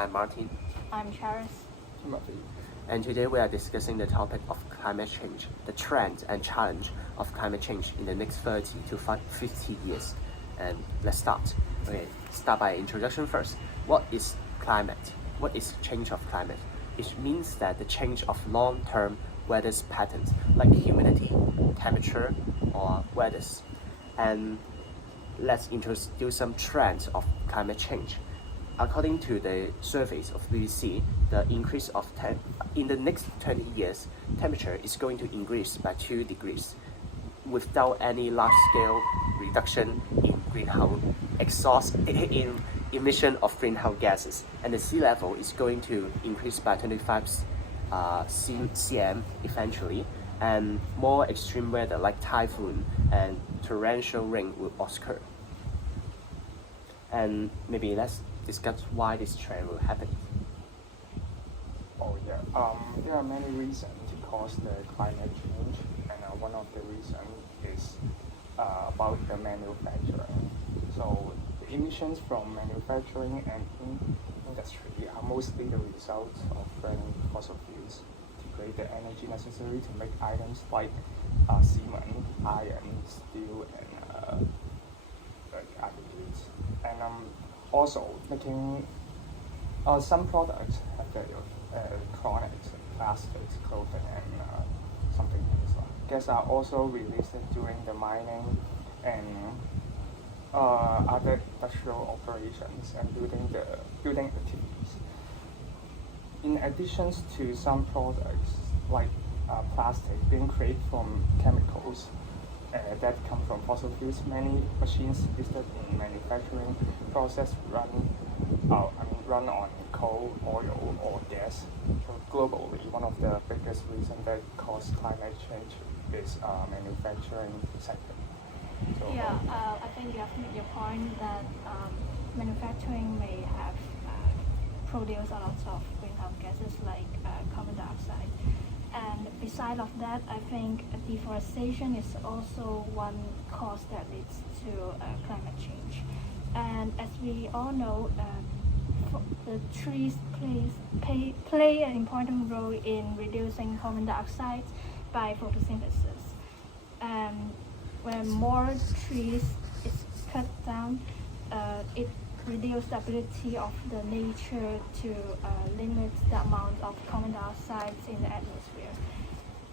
I'm Martin. I'm Charis. Timothy. And today we are discussing the topic of climate change, the trend and challenge of climate change in the next 30 to 50 years. And let's start. Okay, start by introduction first. What is climate? What is change of climate? It means that the change of long-term weather patterns like humidity, temperature, or weathers. And let's introduce some trends of climate change. According to the surveys of BBC, the increase of in the next 20 years, temperature is going to increase by 2 degrees without any large-scale reduction in greenhouse exhaust in emission of greenhouse gases, and the sea level is going to increase by 25 cm eventually, and more extreme weather like typhoon and torrential rain will occur. And maybe let's discuss why this trend will happen. Oh yeah, there are many reasons to cause the climate change, and one of the reasons is about the manufacturing. So the emissions from manufacturing and industry are mostly the result of burning fossil fuels to create the energy necessary to make items like cement, iron, steel, and other goods. And also making some products have the electronics, plastics, clothing, and something else. Gas are also released during the mining and other industrial operations and building activities. In addition to some products like plastic being created from chemicals that come from fossil fuels, many machines used in manufacturing process run on coal, oil, or gas. So globally, one of the biggest reasons that cause climate change is manufacturing sector. So, Yeah, I think you have made your point that manufacturing may have produced a lot of greenhouse gases like carbon dioxide. And beside of that, I think deforestation is also one cause that leads to climate change. And as we all know, the trees play an important role in reducing carbon dioxide by photosynthesis. And when more trees is cut down, it reduces the ability of the nature to limit the amount of carbon dioxide in the atmosphere.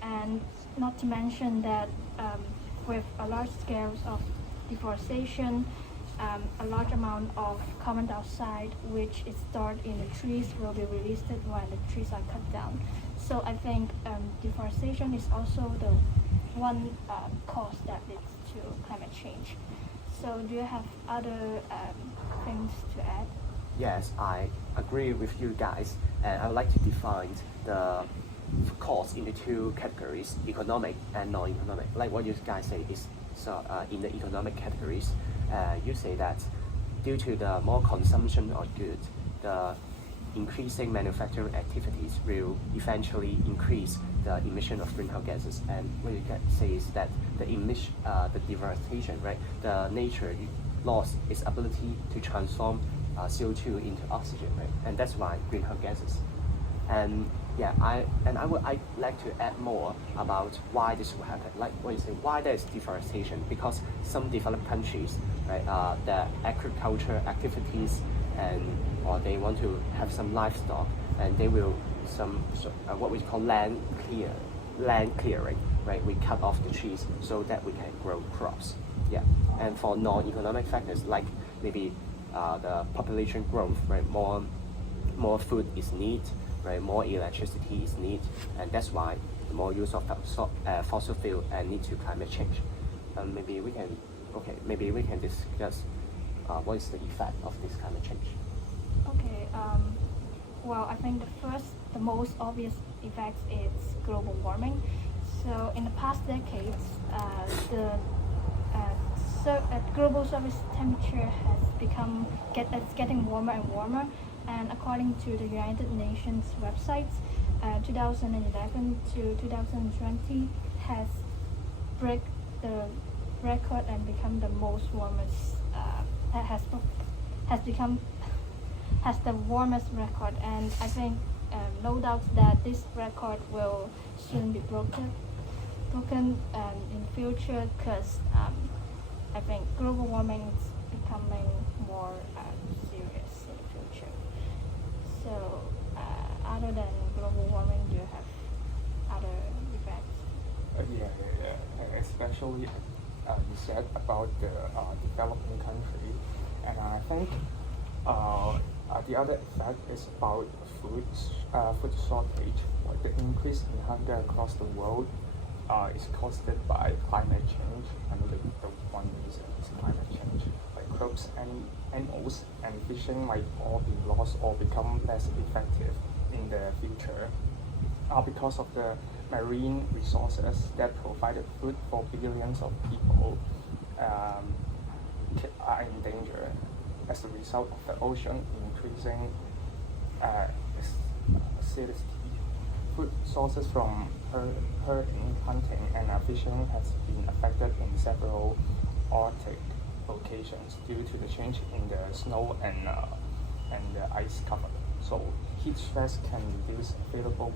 And not to mention that with a large scale of deforestation, a large amount of carbon dioxide which is stored in the trees will be released when the trees are cut down. So I think deforestation is also the one cause that leads to climate change. So do you have other things to add? Yes, I agree with you guys, and I would like to define the cause into two categories: economic and non-economic. Like what you guys say is in the economic categories, you say that due to the more consumption of goods, the increasing manufacturing activities will eventually increase the emission of greenhouse gases. And what you can say is that the deforestation, right? The nature lost its ability to transform CO2 into oxygen, right? And that's why greenhouse gases. And yeah, I'd like to add more about why this will happen. Like what you say, why there is deforestation? Because some developed countries, right, the agriculture activities or they want to have some livestock, and they will what we call land clearing, right? We cut off the trees so that we can grow crops. Yeah, and for non-economic factors like maybe the population growth, right? More food is needed, right? More electricity is needed, and that's why the more use of fossil fuel and need to climate change. Maybe we can discuss what is the effect of this climate change. Okay. Well, I think the most obvious effect is global warming. So in the past decades, the global surface temperature it's getting warmer and warmer. And according to the United Nations website, 2011 to 2020 has break the record and become the most warmest. Has become has the warmest record, and I think no doubt that this record will soon be broken in future, because I think global warming is becoming more serious in the future. So other than global warming, do you have other effects? Yeah. Especially you said about the developing country, and I think the other effect is about food shortage. Like the increase in hunger across the world is caused by climate change. Another the one reason is climate change. Like crops and animals and fishing might all be lost or become less effective in the future. Because of the marine resources that provided food for billions of people are in danger as a result of the ocean increasing acidity. Food sources from herding, hunting, and fishing has been affected in several Arctic locations due to the change in the snow and the ice cover. So heat stress can reduce available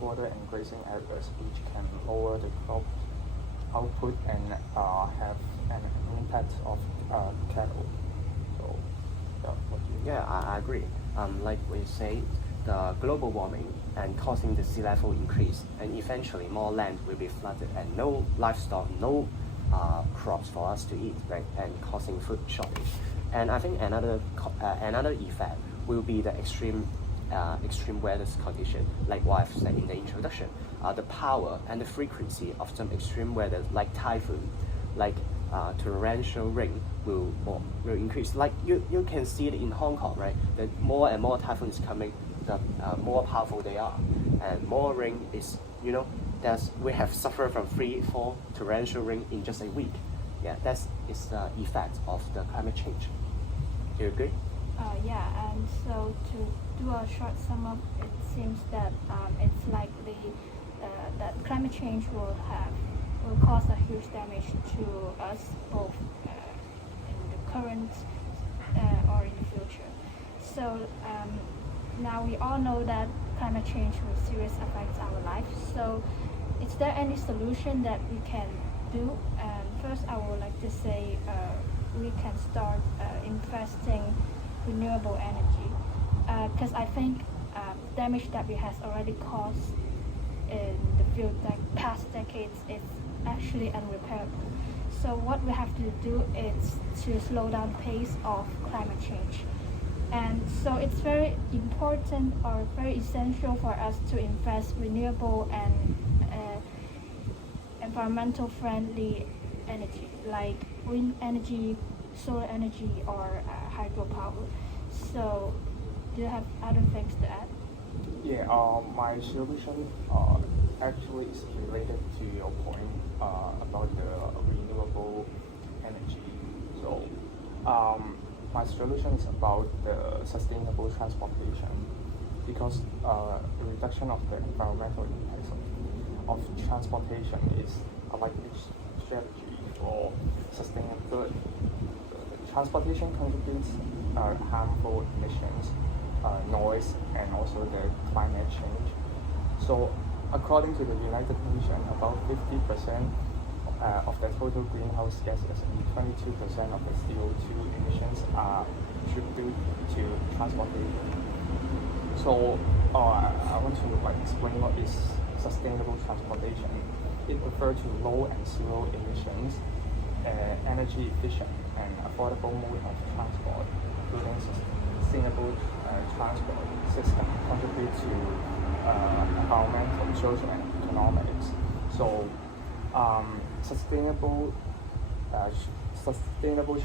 water and grazing areas, which can lower the crop output and have an impact of cattle. So what do you? Yeah, I agree. Like we say, the global warming and causing the sea level increase, and eventually more land will be flooded and no livestock, no crops for us to eat, right? And causing food shortage. And I think another effect will be the extreme weather condition, like what I've said in the introduction. The power and the frequency of some extreme weather, like typhoon, like torrential rain, will increase. Like you can see it in Hong Kong, right? That more and more typhoons coming, the more powerful they are, and more rain is, we have suffered from 3-4 torrential rain in just a week. Yeah, that is the effect of the climate change. Do you agree? Yeah, and so to do a short sum up, it seems that it's likely that climate change will cause a huge damage to us both in the current or in the future. So now we all know that climate change will seriously affect our life. So is there any solution that we can do? First, I would like to say we can start investing renewable energy, because I think damage that we has already caused in the past decades is actually unrepairable. So what we have to do is to slow down the pace of climate change. And so it's very important or very essential for us to invest renewable and environmental friendly energy like wind energy, solar energy, or hydropower. So do you have other things to add? Yeah, my solution actually is related to your point about the renewable energy. So my solution is about the sustainable transportation, because the reduction of the environmental impacts of transportation is a likely strategy for sustainability. Transportation contributes harmful emissions, noise, and also the climate change. So according to the United Nations, about 50% of the total greenhouse gases and 22% of the CO2 emissions are attributed to transportation. So I want to explain what is sustainable transportation. It refers to low and zero emissions, energy efficient and affordable mode of transport, including sustainable transport system contribute to environmental, social, and economics. So sustainable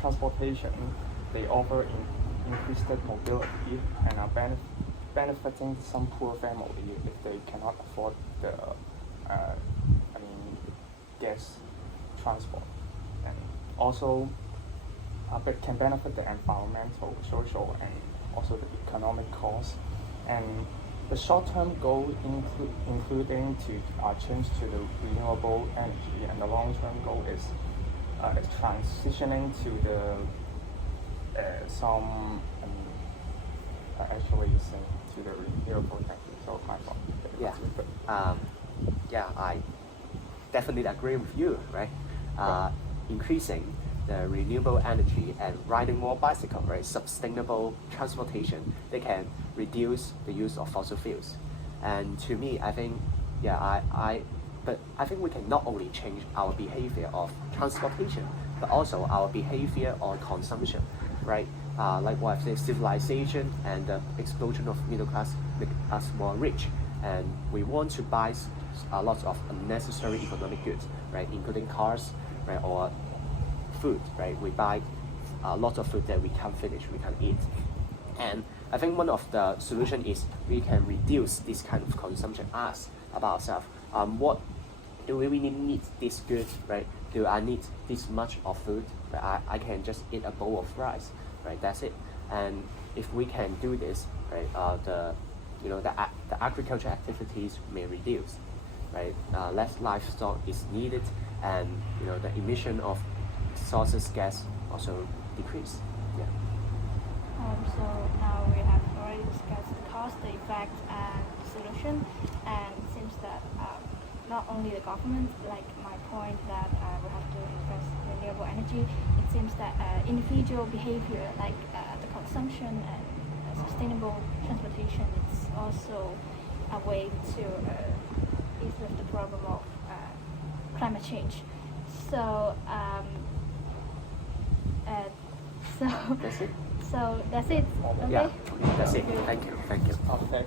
transportation, they offer increased mobility and are benefiting some poor family if they cannot afford the gas transport, and also but can benefit the environmental, social, and also the economic costs. And the short-term goal including to change to the renewable energy, and the long-term goal is transitioning to the some actually sink to the renewable energy. So my point. Yeah. Yeah, I definitely agree with you, right? Increasing the renewable energy and riding more bicycle, right? Sustainable transportation, they can reduce the use of fossil fuels. And to me, I think, but I think we can not only change our behavior of transportation, but also our behavior on consumption, right? Like what I said, civilization and the explosion of middle class make us more rich, and we want to buy a lot of unnecessary economic goods, right? Including cars, right, or food, right? We buy a lot of food that we can't finish, we can't eat. And I think one of the solution is we can reduce this kind of consumption. Ask about ourselves, what do we really need this good, right? Do I need this much of food? Right? I can just eat a bowl of rice, right? That's it. And if we can do this, right, the agriculture activities may reduce, right? Less livestock is needed, and the emission of sources gas also decrease. Yeah. So now we have already discussed the cause, the effect, and the solution. And it seems that not only the government, like my point that we have to invest in renewable energy, it seems that individual behavior, like the consumption and sustainable transportation, it's also a way to ease with the problem of climate change. So, That's it. So that's it. Okay. Yeah, that's it. Thank you. Okay.